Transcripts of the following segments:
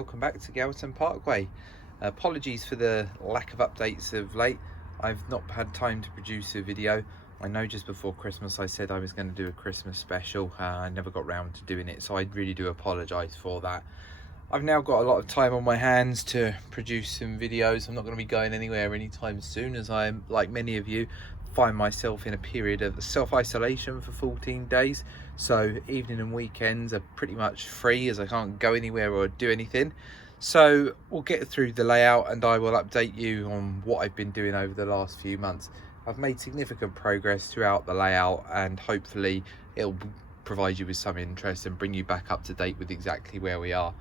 welcome back to Gowerton Parkway. Apologies for the lack of updates of late. I've not had time to produce a video. I know just before Christmas I said I was going to do a Christmas special. I never got round to doing it, so I really do apologise for that. I've now got a lot of time on my hands to produce some videos. I'm not going to be going anywhere anytime soon, as I, like many of you, find myself in a period of self-isolation for 14 days. So evening and weekends are pretty much free, as I can't go anywhere or do anything. So we'll get through the layout and I will update you on what I've been doing over the last few months. I've made significant progress throughout the layout, and hopefully it'll provide you with some interest and bring you back up to date with exactly where we are.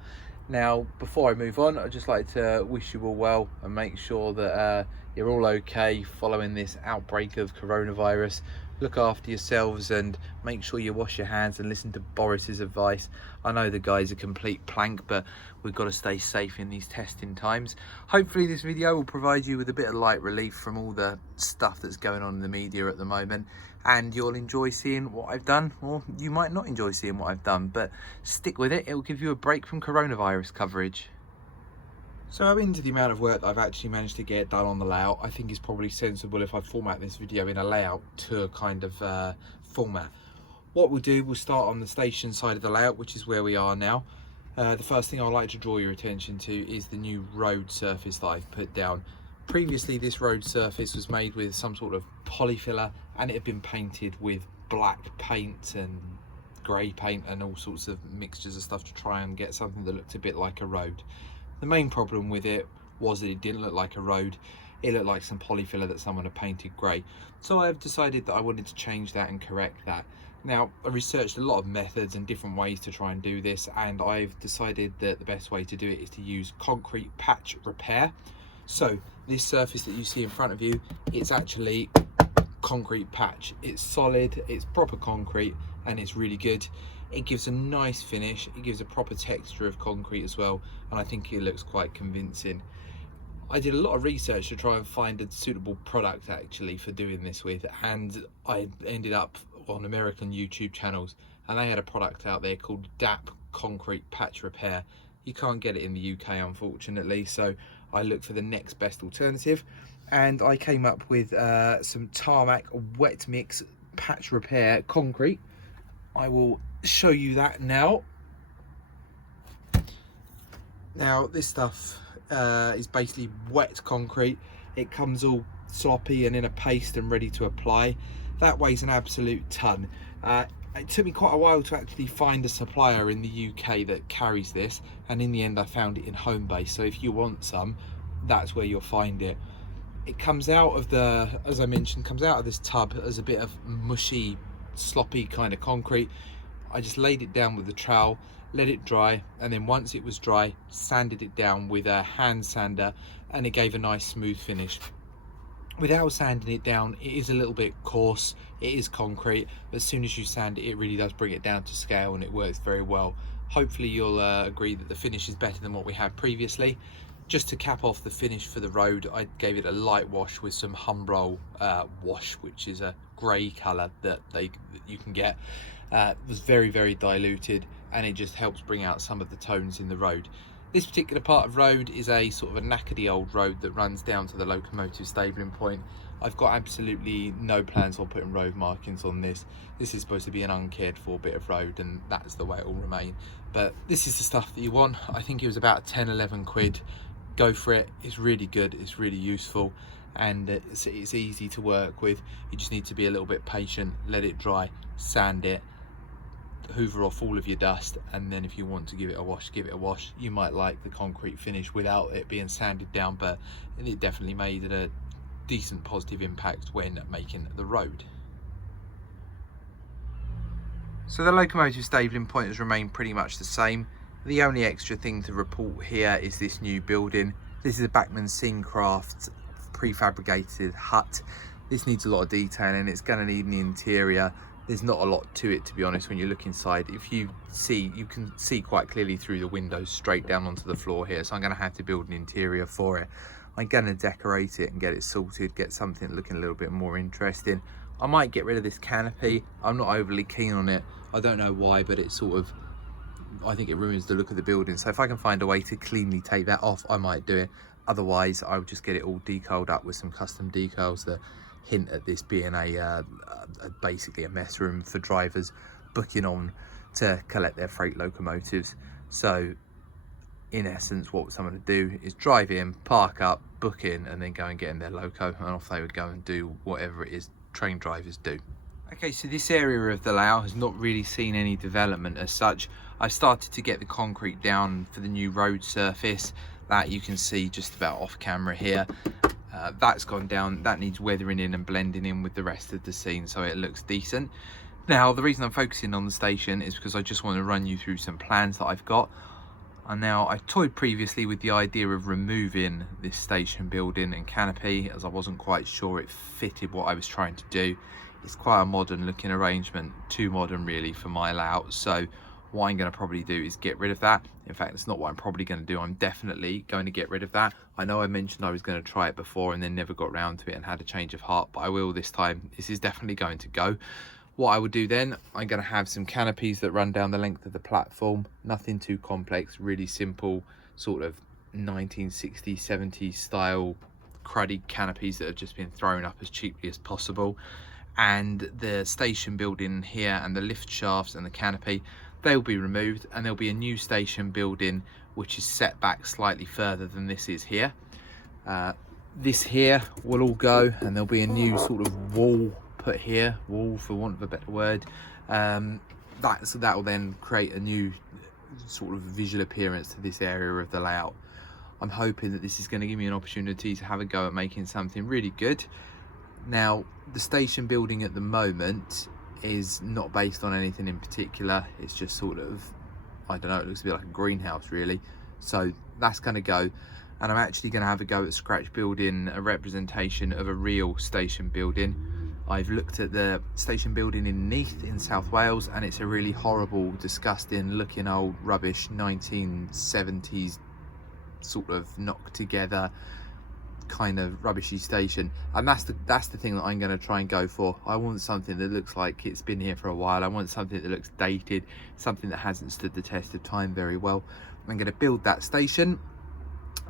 Now, before I move on, I'd just like to wish you all well and make sure that you're all okay following this outbreak of coronavirus. Look after yourselves and make sure you wash your hands and listen to Boris's advice. I know the guy's a complete plank, but we've got to stay safe in these testing times. Hopefully this video will provide you with a bit of light relief from all the stuff that's going on in the media at the moment, and you'll enjoy seeing what I've done, or you might not enjoy seeing what I've done, but stick with it. It'll give you a break from coronavirus coverage. So into the amount of work that I've actually managed to get done on the layout, I think it's probably sensible if I format this video in a layout to a kind of format. What we'll do, we'll start on the station side of the layout, which is where we are now. The first thing I'd like to draw your attention to is the new road surface that I've put down. Previously, this road surface was made with some sort of polyfiller, and it had been painted with black paint and grey paint and all sorts of mixtures of stuff to try and get something that looked a bit like a road. The main problem with it was that it didn't look like a road. It looked like some polyfiller that someone had painted grey. So I've decided that I wanted to change that and correct that. Now, I researched a lot of methods and different ways to try and do this, and I've decided that the best way to do it is to use concrete patch repair. So this surface that you see in front of you, it's actually concrete patch. It's solid, it's proper concrete, and it's really good. It gives a nice finish, it gives a proper texture of concrete as well, and I think it looks quite convincing. I did a lot of research to try and find a suitable product actually for doing this with, and I ended up on American YouTube channels, and they had a product out there called DAP Concrete Patch Repair. You can't get it in the UK, unfortunately, so I looked for the next best alternative, and I came up with some tarmac wet mix patch repair concrete. I will show you that now. Now this stuff is basically wet concrete. It comes all sloppy and in a paste and ready to apply. That weighs an absolute ton. It took me quite a while to actually find a supplier in the UK that carries this, and in the end I found it in Homebase. So if you want some, that's where you'll find it. It comes out of the, as I mentioned, comes out of this tub as a bit of mushy, sloppy kind of concrete. I just laid it down with the trowel, let it dry, and then once it was dry, sanded it down with a hand sander, and it gave a nice smooth finish. Without sanding it down, it is a little bit coarse, it is concrete, but as soon as you sand it, it really does bring it down to scale, and it works very well. Hopefully you'll agree that the finish is better than what we had previously. Just to cap off the finish for the road, I gave it a light wash with some Humbrol wash, which is a grey colour that you can get. It was very, very diluted, and it just helps bring out some of the tones in the road. This particular part of road is a sort of a knackery old road that runs down to the locomotive stabling point. I've got absolutely no plans on putting road markings on this. This is supposed to be an uncared for bit of road, and that's the way it will remain. But this is the stuff that you want. I think it was about 10-11 quid. Go for it. It's really good, it's really useful, and it's easy to work with. You just need to be a little bit patient, let it dry, sand it, hoover off all of your dust, and then if you want to give it a wash, give it a wash. You might like the concrete finish without it being sanded down, but it definitely made a decent positive impact when making the road. So the locomotive stabling point has remained pretty much the same. The only extra thing to report here is this new building. This is a Bachmann Scencraft prefabricated hut. This needs a lot of detailing. It's going to need an interior. There's not a lot to it, to be honest, when you look inside. If you see, you can see quite clearly through the windows straight down onto the floor here, so I'm going to have to build an interior for it. I'm going to decorate it and get it sorted, get something looking a little bit more interesting. I might get rid of this canopy. I'm not overly keen on it. I don't know why, but it sort of I think it ruins the look of the building. So if I can find a way to cleanly take that off, I might do it. Otherwise, I would just get it all decaled up with some custom decals that hint at this being basically a mess room for drivers booking on to collect their freight locomotives. So in essence, what someone would do is drive in, park up, book in, and then go and get in their loco, and off they would go and do whatever it is train drivers do. Okay, so this area of the layout has not really seen any development as such. I've started to get the concrete down for the new road surface that you can see just about off camera here. That's gone down. That needs weathering in and blending in with the rest of the scene so it looks decent. Now, the reason I'm focusing on the station is because I just want to run you through some plans that I've got. And now, I toyed previously with the idea of removing this station building and canopy, as I wasn't quite sure it fitted what I was trying to do. It's quite a modern looking arrangement, too modern really for my layout. So what I'm going to probably do is get rid of that. In fact, it's not what I'm probably going to do. I'm definitely going to get rid of that. I know I mentioned I was going to try it before and then never got around to it and had a change of heart, but I will this time. This is definitely going to go. What I would do then, I'm going to have some canopies that run down the length of the platform. Nothing too complex, really simple, sort of 1960s, 70s style cruddy canopies that have just been thrown up as cheaply as possible. And the station building here and the lift shafts and the canopy, they'll be removed, and there'll be a new station building which is set back slightly further than this is here. This here will all go, and there'll be a new sort of wall put here, wall for want of a better word. That will then create a new sort of visual appearance to this area of the layout. I'm hoping that this is going to give me an opportunity to have a go at making something really good. Now, the station building at the moment is not based on anything in particular. It's just sort of, I don't know, it looks a bit like a greenhouse really. So that's going to go, and I'm actually going to have a go at scratch building a representation of a real station building. I've looked at the station building in Neath in South Wales, and it's a really horrible, disgusting looking old rubbish 1970s sort of knocked together kind of rubbishy station, and that's the thing that I'm going to try and go for. I want something that looks like it's been here for a while. I want something that looks dated, something that hasn't stood the test of time very well. I'm going to build that station.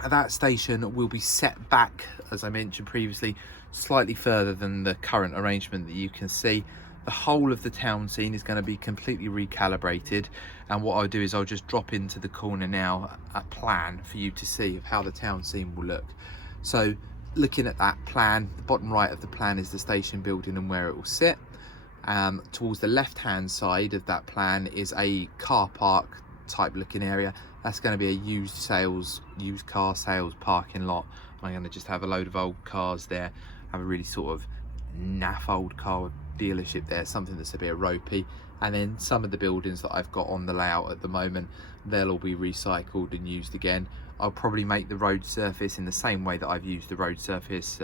That station will be set back, as I mentioned previously, slightly further than the current arrangement that you can see. The whole of the town scene is going to be completely recalibrated, and what I'll do is I'll just drop into the corner now a plan for you to see of how the town scene will look. So looking at that plan, the bottom right of the plan is the station building and where it will sit. Towards the left hand side of that plan is a car park type looking area. That's going to be a used car sales parking lot. I'm going to just have a load of old cars there, have a really sort of naff old car dealership there, something that's a bit ropey. And then some of the buildings that I've got on the layout at the moment, they'll all be recycled and used again. I'll probably make the road surface in the same way that I've used the road surface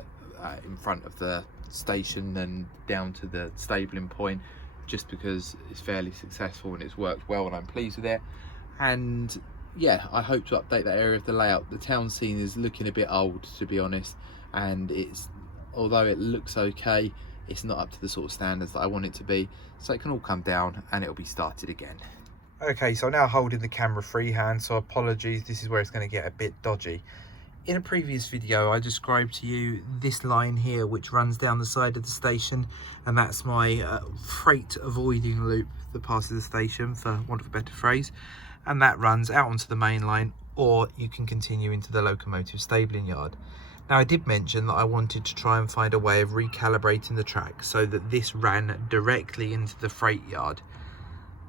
in front of the station and down to the stabling point, just because it's fairly successful and it's worked well and I'm pleased with it. And yeah, I hope to update that area of the layout. The town scene is looking a bit old, to be honest, and although it looks okay, it's not up to the sort of standards that I want it to be. So it can all come down and it'll be started again. Okay, so I'm now holding the camera freehand, so apologies, this is where it's going to get a bit dodgy. In a previous video, I described to you this line here, which runs down the side of the station, and that's my freight avoiding loop that passes the station, for want of a better phrase, and that runs out onto the main line, or you can continue into the locomotive stabling yard. Now, I did mention that I wanted to try and find a way of recalibrating the track so that this ran directly into the freight yard.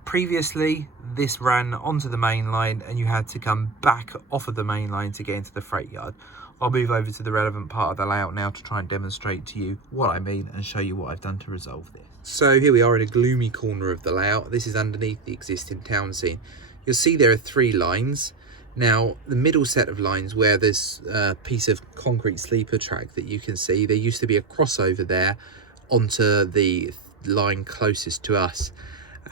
Previously, this ran onto the main line and you had to come back off of the main line to get into the freight yard. I'll move over to the relevant part of the layout now to try and demonstrate to you what I mean and show you what I've done to resolve this. So here we are in a gloomy corner of the layout. This is underneath the existing town scene. You'll see there are 3 lines. Now, the middle set of lines where there's a piece of concrete sleeper track that you can see, there used to be a crossover there onto the line closest to us.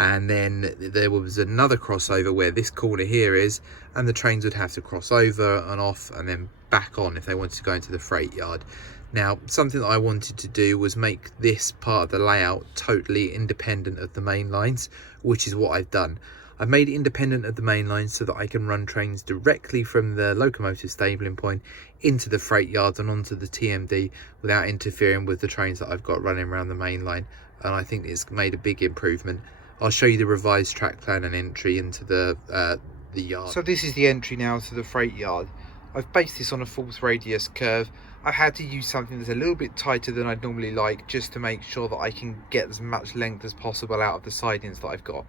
And then there was another crossover where this corner here is, and the trains would have to cross over and off and then back on if they wanted to go into the freight yard. Now, something that I wanted to do was make this part of the layout totally independent of the main lines, which is what I've done. I've made it independent of the main line so that I can run trains directly from the locomotive stabling point into the freight yards and onto the TMD without interfering with the trains that I've got running around the main line, and I think it's made a big improvement. I'll show you the revised track plan and entry into the yard. So this is the entry now to the freight yard. I've based this on a false radius curve. I've had to use something that's a little bit tighter than I'd normally like, just to make sure that I can get as much length as possible out of the sidings that I've got.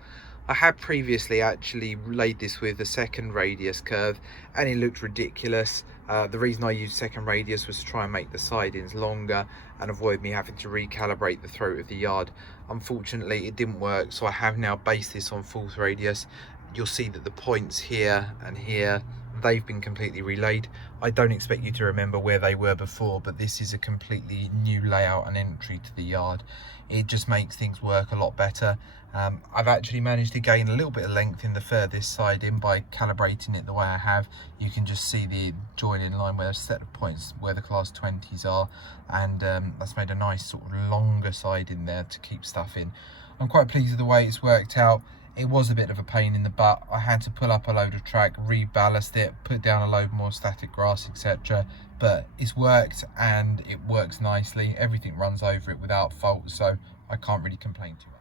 I had previously actually laid this with a second radius curve and it looked ridiculous. The reason I used second radius was to try and make the sidings longer and avoid me having to recalibrate the throat of the yard. Unfortunately it didn't work, so I have now based this on false radius. You'll see that the points here and here, they've been completely relayed. I don't expect you to remember where they were before, but this is a completely new layout and entry to the yard. It just makes things work a lot better. I've actually managed to gain a little bit of length in the furthest side in by calibrating it the way I have. You can just see the joining line where a set of points where the class 20s are, and that's made a nice sort of longer side in there to keep stuff in. I'm quite pleased with the way it's worked out. It was a bit of a pain in the butt. I had to pull up a load of track, reballast it, put down a load more static grass, etc. But it's worked and it works nicely. Everything runs over it without fault, so I can't really complain too much.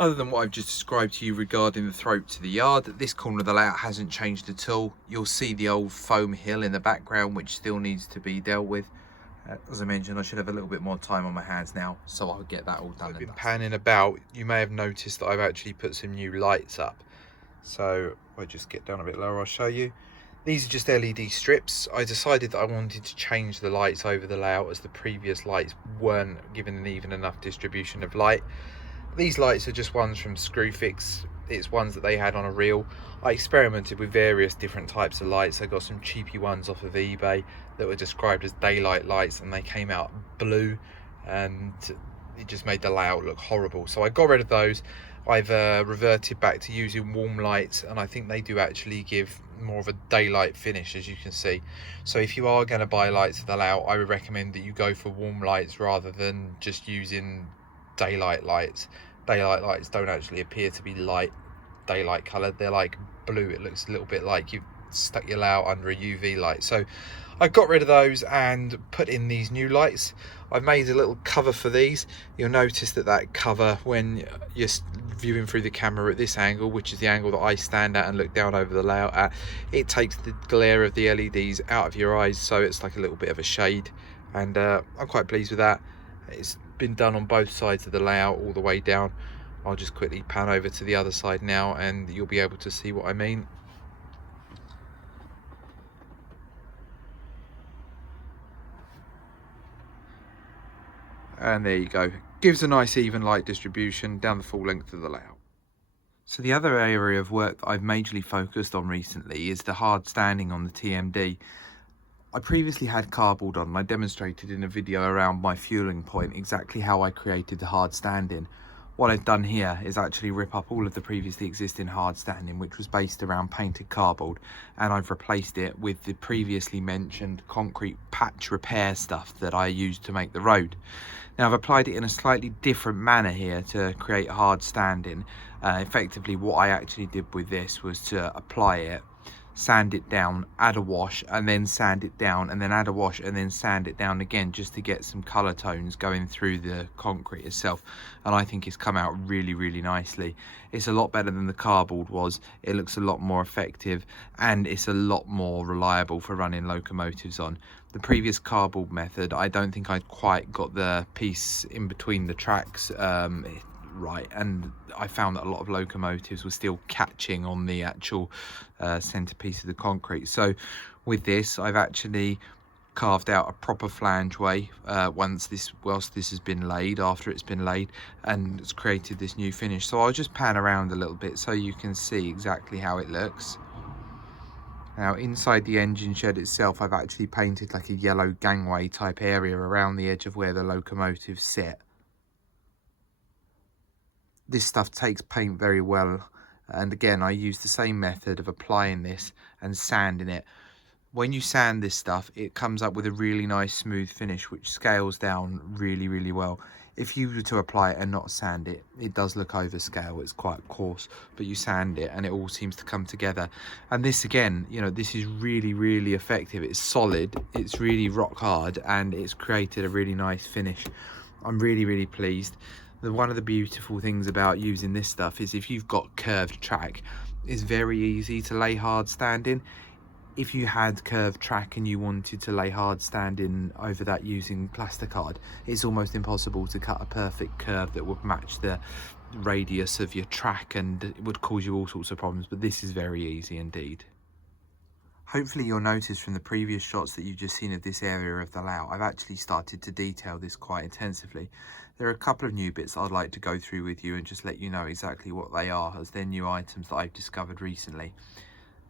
Other than what I've just described to you regarding the throat to the yard, this corner of the layout hasn't changed at all. You'll see the old foam hill in the background, which still needs to be dealt with. As I mentioned, I should have a little bit more time on my hands now, so I'll get that all done. I've been panning about. You may have noticed that I've actually put some new lights up. So I'll just get down a bit lower, I'll show you. These are just LED strips. I decided that I wanted to change the lights over the layout as the previous lights weren't given even enough distribution of light. These lights are just ones from Screwfix. It's ones that they had on a reel. I experimented with various different types of lights. I got some cheapy ones off of eBay that were described as daylight lights, and they came out blue, and it just made the layout look horrible. So I got rid of those. I've reverted back to using warm lights, and I think they do actually give more of a daylight finish, as you can see. So if you are going to buy lights for the layout, I would recommend that you go for warm lights rather than just using daylight lights. Daylight lights don't actually appear to be light daylight coloured. They're like blue. It looks a little bit like you've stuck your layout under a UV light. So I got rid of those and put in these new lights. I've made a little cover for these. You'll notice that that cover, when you're viewing through the camera at this angle, which is the angle that I stand at and look down over the layout at, it takes the glare of the LEDs out of your eyes, so it's like a little bit of a shade, and I'm quite pleased with that. It's been done on both sides of the layout all the way down. I'll just quickly pan over to the other side now and you'll be able to see what I mean. And there you go. Gives a nice even light distribution down the full length of the layout. So the other area of work that I've majorly focused on recently is the hard standing on the TMD. I previously had cardboard on, and I demonstrated in a video around my fueling point exactly how I created the hard standing. What I've done here is actually rip up all of the previously existing hard standing, which was based around painted cardboard, and I've replaced it with the previously mentioned concrete patch repair stuff that I used to make the road. Now I've applied it in a slightly different manner here to create hard standing. Effectively what I actually did with this was to apply it, sand it down, add a wash, and then sand it down, and then add a wash, and then sand it down again, just to get some color tones going through the concrete itself. And I think it's come out really, really nicely. It's a lot better than the cardboard was. It looks a lot more effective, and it's a lot more reliable for running locomotives on. The previous cardboard method, I don't think I'd quite got the piece in between the tracks right, and I found that a lot of locomotives were still catching on the actual centerpiece of the concrete. So with this, I've actually carved out a proper flangeway whilst this has been laid, after it's been laid, and it's created this new finish. So I'll just pan around a little bit so you can see exactly how it looks. Now inside the engine shed itself, I've actually painted like a yellow gangway type area around the edge of where the locomotives sit. This stuff takes paint very well, and again I use the same method of applying this and sanding it. When you sand this stuff, it comes up with a really nice smooth finish which scales down really, really well. If you were to apply it and not sand it, it does look overscale. It's quite coarse, but you sand it and it all seems to come together. And this again, you know, this is really, really effective. It's solid, it's really rock hard, and it's created a really nice finish. I'm really, really pleased. One of the beautiful things about using this stuff is if you've got curved track, it's very easy to lay hard standing. If you had curved track and you wanted to lay hard standing over that using plasticard, it's almost impossible to cut a perfect curve that would match the radius of your track, and it would cause you all sorts of problems, but this is very easy indeed. Hopefully you'll notice from the previous shots that you've just seen of this area of the layout, I've actually started to detail this quite intensively. There are a couple of new bits I'd like to go through with you and just let you know exactly what they are, as they're new items that I've discovered recently.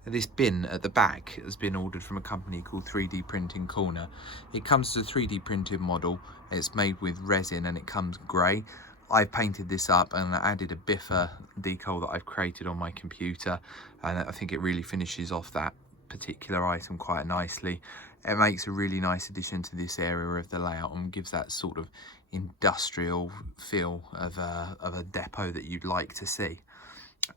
This bin at the back has been ordered from a company called 3D Printing Corner. It comes as a 3D printed model. It's made with resin and it comes grey. I've painted this up and added a biffer decal that I've created on my computer, and I think it really finishes off that particular item quite nicely. It makes a really nice addition to this area of the layout and gives that sort of industrial feel of a depot that you'd like to see.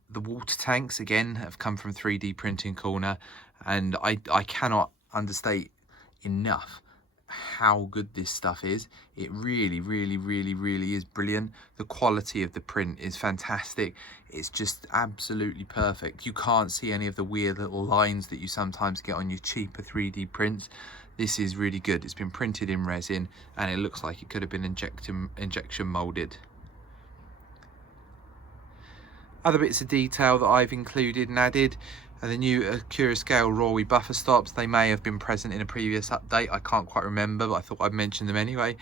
The water tanks again have come from 3D Printing Corner, and I cannot understate enough how good this stuff is. It really, really, really, really is brilliant. The quality of the print is fantastic. It's just absolutely perfect. You can't see any of the weird little lines that you sometimes get on your cheaper 3D prints. This is really good. It's been printed in resin and it looks like it could have been injection molded. Other bits of detail that I've included and added are the new Scale Rory buffer stops. They may have been present in a previous update, I can't quite remember, but I thought I'd mention them anyway.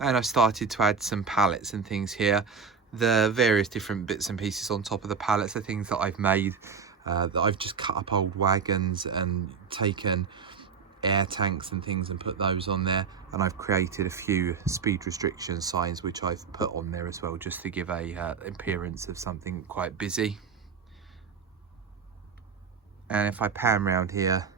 And I've started to add some pallets and things here. The various different bits and pieces on top of the pallets are things that I've made, that I've just cut up old wagons and taken air tanks and things and put those on there, and I've created a few speed restriction signs which I've put on there as well, just to give a appearance of something quite busy. And if I pan around here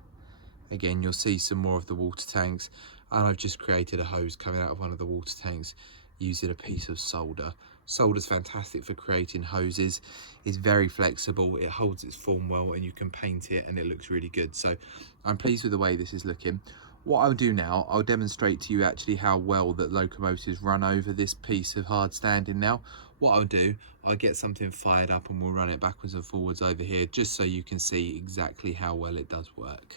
again, you'll see some more of the water tanks, and I've just created a hose coming out of one of the water tanks using a piece of solder. Solder's fantastic for creating hoses. It's very flexible, it holds its form well, and you can paint it and it looks really good. So I'm pleased with the way this is looking. What I'll do now, I'll demonstrate to you actually how well that locomotives run over this piece of hard standing now. What I'll do, I'll get something fired up and we'll run it backwards and forwards over here just so you can see exactly how well it does work.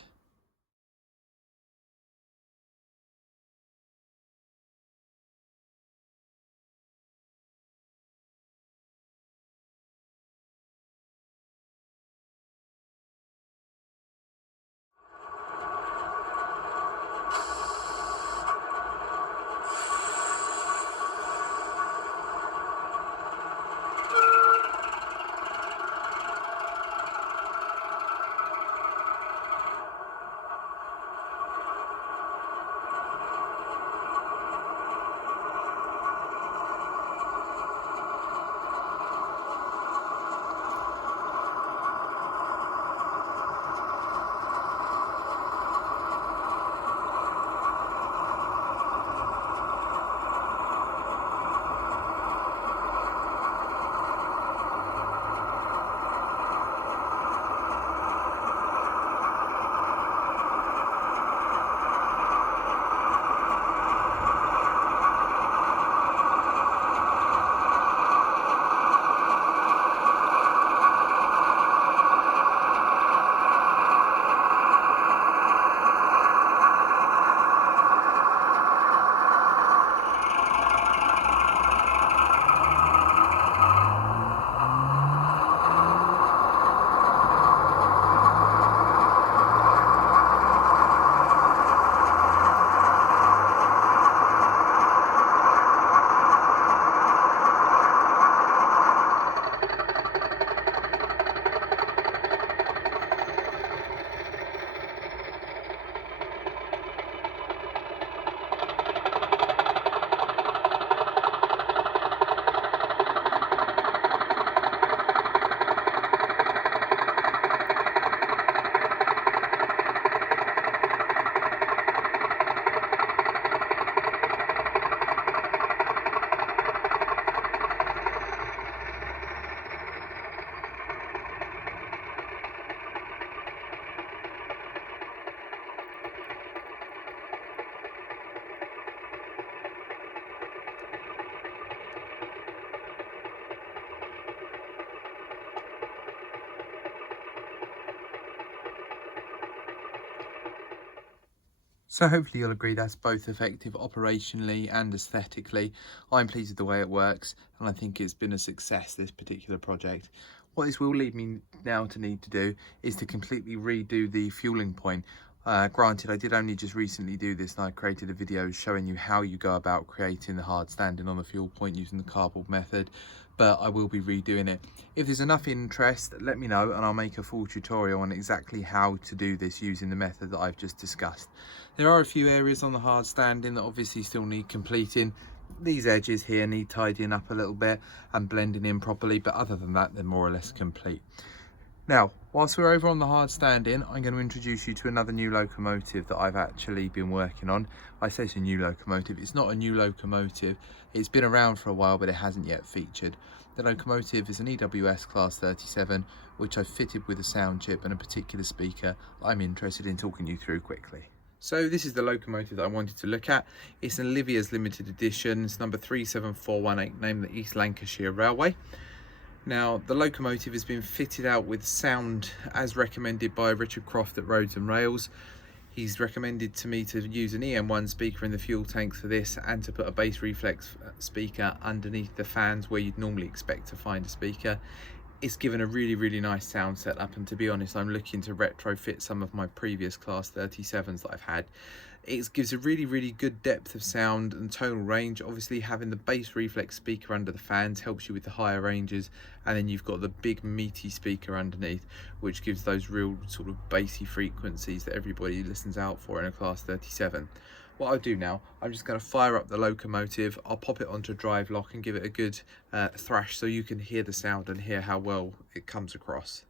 So hopefully you'll agree that's both effective operationally and aesthetically. I'm pleased with the way it works, and I think it's been a success, this particular project. What this will lead me now to need to do is to completely redo the fueling point. Granted, I did only just recently do this, and I created a video showing you how you go about creating the hard standing on the fuel point using the cardboard method, but I will be redoing it. If there's enough interest, let me know and I'll make a full tutorial on exactly how to do this using the method that I've just discussed. There are a few areas on the hard standing that obviously still need completing. These edges here need tidying up a little bit and blending in properly, but other than that, they're more or less complete. Now, whilst we're over on the hard standing, I'm going to introduce you to another new locomotive that I've actually been working on. I say it's a new locomotive, it's not a new locomotive. It's been around for a while, but it hasn't yet featured. The locomotive is an EWS Class 37, which I've fitted with a sound chip and a particular speaker I'm interested in talking you through quickly. So this is the locomotive that I wanted to look at. It's an Olivia's limited edition. It's number 37418, named the East Lancashire Railway. Now, the locomotive has been fitted out with sound as recommended by Richard Croft at Roads and Rails. He's recommended to me to use an EM1 speaker in the fuel tanks for this, and to put a bass reflex speaker underneath the fans where you'd normally expect to find a speaker. It's given a really nice sound setup, and to be honest, I'm looking to retrofit some of my previous Class 37s that I've had. It gives a really good depth of sound and tonal range. Obviously, having the bass reflex speaker under the fans helps you with the higher ranges, and then you've got the big meaty speaker underneath, which gives those real sort of bassy frequencies that everybody listens out for in a Class 37. What I'll do now, I'm just going to fire up the locomotive. I'll pop it onto drive lock and give it a good thrash so you can hear the sound and hear how well it comes across.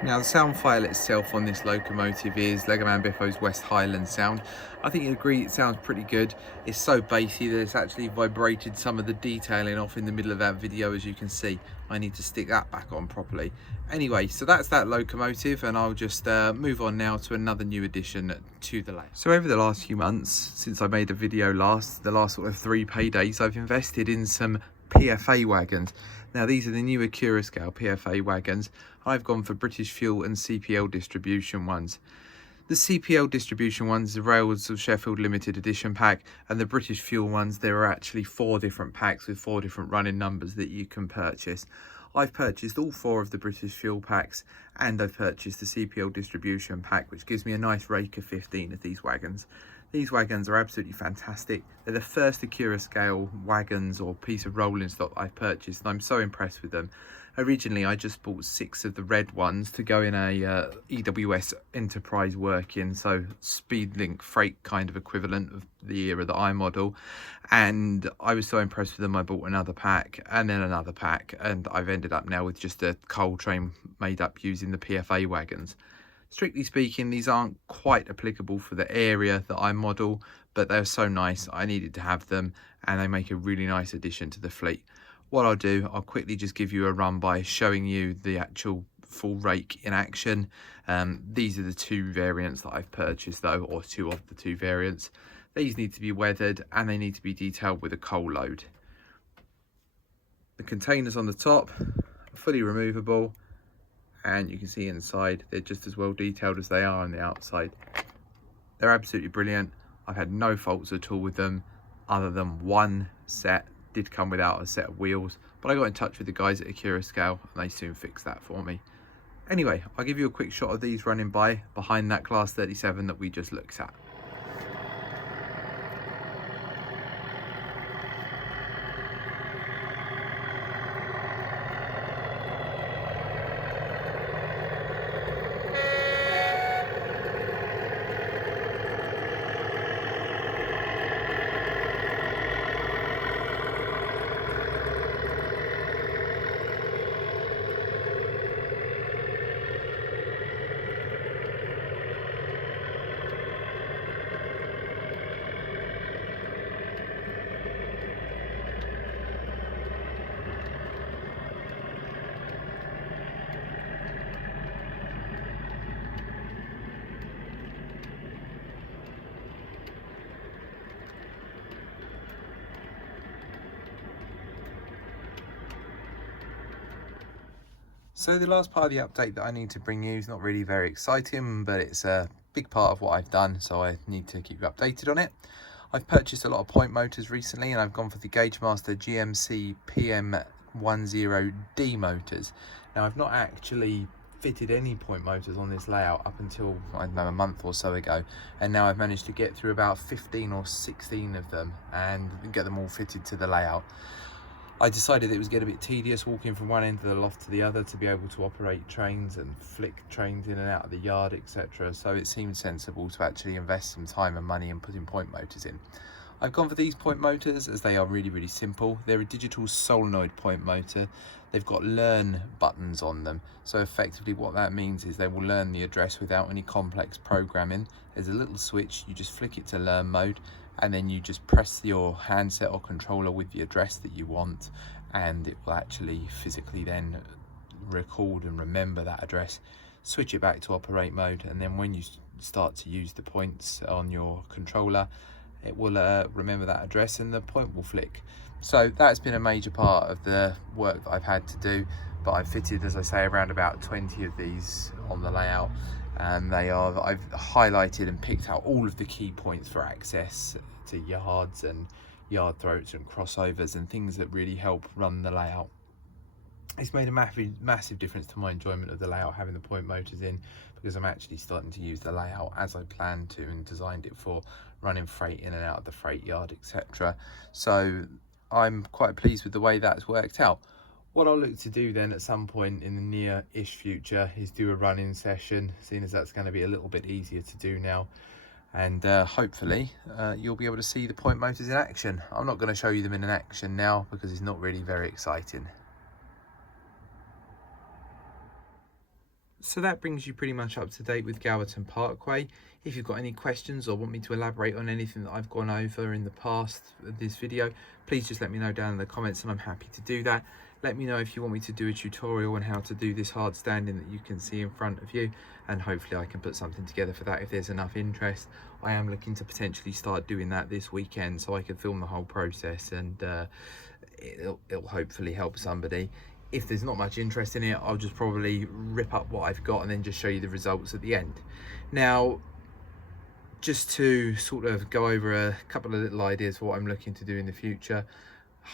Now, the sound file itself on this locomotive is Legoman Biffo's West Highland sound. I think you agree it sounds pretty good. It's so bassy that it's actually vibrated some of the detailing off in the middle of that video, as you can see. I need to stick that back on properly. Anyway, so that's that locomotive, and I'll just move on now to another new addition to the layout. So over the last few months, since I made a video last, the last sort of 3 paydays, I've invested in some PFA wagons. Now, these are the new Acura scale PFA wagons. I've gone for British Fuel and CPL distribution ones. The CPL distribution ones, the Rails of Sheffield limited edition pack, and the British Fuel ones, there are actually 4 different packs with 4 different running numbers that you can purchase. I've purchased all 4 of the British Fuel packs, and I've purchased the CPL distribution pack, which gives me a nice rake of 15 of these wagons. These wagons are absolutely fantastic. They're the first Acura scale wagons or piece of rolling stock I've purchased, and I'm so impressed with them. Originally I just bought 6 of the red ones to go in a EWS Enterprise working, so Speedlink freight kind of equivalent of the era that I model, and I was so impressed with them I bought another pack and then another pack, and I've ended up now with just a coal train made up using the PFA wagons. Strictly speaking, these aren't quite applicable for the area that I model, but they're so nice I needed to have them, and they make a really nice addition to the fleet. What I'll do, I'll quickly just give you a run by showing you the actual full rake in action. These are the 2 variants that I've purchased though, or 2 of the 2 variants. These need to be weathered and they need to be detailed with a coal load. The containers on the top are fully removable, and you can see inside they're just as well detailed as they are on the outside. They're absolutely brilliant. I've had no faults at all with them, other than one set did come without a set of wheels, but I got in touch with the guys at Acura Scale and they soon fixed that for me. Anyway, I'll give you a quick shot of these running by behind that Class 37 that we just looked at. So the last part of the update that I need to bring you is not really very exciting, but it's a big part of what I've done, so I need to keep you updated on it. I've purchased a lot of point motors recently, and I've gone for the Gagemaster GMC PM10D motors. Now I've not actually fitted any point motors on this layout up until, I don't know, a month or so ago, and now I've managed to get through about 15 or 16 of them and get them all fitted to the layout. I decided it was getting a bit tedious walking from one end of the loft to the other to be able to operate trains and flick trains in and out of the yard, etc. So it seemed sensible to actually invest some time and money in putting point motors in. I've gone for these point motors as they are really simple. They're a digital solenoid point motor. They've got learn buttons on them. So effectively what that means is they will learn the address without any complex programming. There's a little switch, you just flick it to learn mode, and then you just press your handset or controller with the address that you want, and it will actually physically then record and remember that address, switch it back to operate mode, and then when you start to use the points on your controller, it will remember that address and the point will flick. So that's been a major part of the work that I've had to do, but I've fitted, as I say, around about 20 of these on the layout, and I've highlighted and picked out all of the key points for access to yards and yard throats and crossovers and things that really help run the layout. It's made a massive difference to my enjoyment of the layout having the point motors in, because I'm actually starting to use the layout as I planned to and designed it for, running freight in and out of the freight yard, etc. So I'm quite pleased with the way that's worked out. What I'll look to do then at some point in the near-ish future is do a run-in session, seeing as that's going to be a little bit easier to do now. And hopefully you'll be able to see the point motors in action. I'm not going to show you them in action now because it's not really very exciting. So that brings you pretty much up to date with Gowerton Parkway. If you've got any questions or want me to elaborate on anything that I've gone over in the past of this video, please just let me know down in the comments and I'm happy to do that. Let me know if you want me to do a tutorial on how to do this hard standing that you can see in front of you, and hopefully I can put something together for that if there's enough interest. I am looking to potentially start doing that this weekend so I can film the whole process, and it'll hopefully help somebody. If there's not much interest in it, I'll just probably rip up what I've got and then just show you the results at the end. Now, just to sort of go over a couple of little ideas for what I'm looking to do in the future,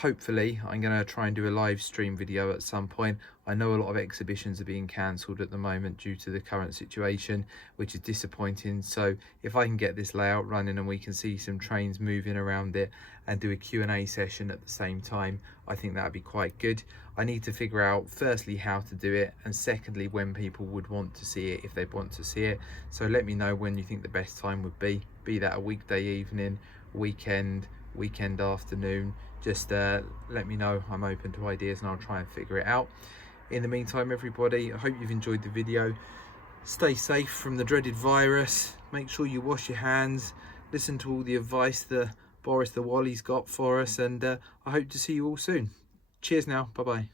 Hopefully I'm going to try and do a live stream video at some point. I know a lot of exhibitions are being cancelled at the moment due to the current situation, which is disappointing. So if I can get this layout running and we can see some trains moving around it and do a Q&A session at the same time, I think that would be quite good. I need to figure out firstly how to do it, and secondly when people would want to see it, if they want to see it. So let me know when you think the best time would be that a weekday evening, weekend afternoon. Just let me know. I'm open to ideas and I'll try and figure it out. In the meantime, everybody, I hope you've enjoyed the video. Stay safe from the dreaded virus. Make sure you wash your hands. Listen to all the advice that Boris the Wally's got for us, and I hope to see you all soon. Cheers now. Bye bye.